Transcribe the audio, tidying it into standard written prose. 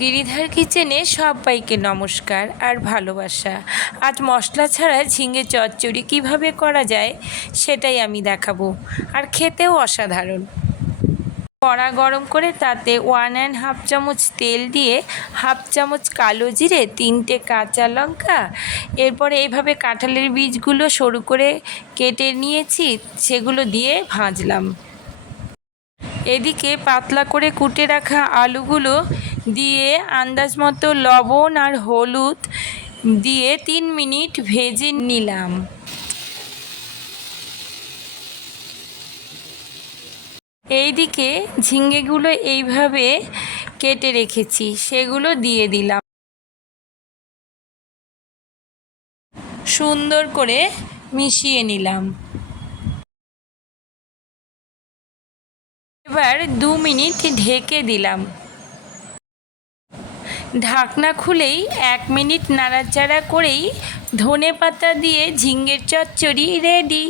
গিরিধার কিচেনে সবাইকে নমস্কার আর ভালোবাসা। আজ মশলা ছাড়া ঝিঙে চচ্চড়ি কিভাবে করা যায় সেটাই আমি দেখাবো, আর খেতেও অসাধারণ। কড়া গরম করে তাতে 1.5 চামচ তেল দিয়ে 1/2 চামচ কালো জিরে, 3টে কাঁচা লঙ্কা, এরপরে এইভাবে কাঁঠালের বীজগুলো সরু করে কেটে নিয়েছি, সেগুলো দিয়ে ভাজলাম। এদিকে পাতলা করে কুটে রাখা আলুগুলো দিয়ে আন্দাজ মতো লবণ আর হলুদ দিয়ে 3 মিনিট ভেজে নিলাম। এইদিকে ঝিঙেগুলো এইভাবে কেটে রেখেছি, সেগুলো দিয়ে দিলাম। সুন্দর করে মিশিয়ে নিলাম। এবার 2 মিনিট ঢেকে দিলাম। ঢাকনা খুলেই 1 মিনিট নাড়াচাড়া করেই ধনেপাতা দিয়ে ঝিঙের চচ্চড়ি রেডি।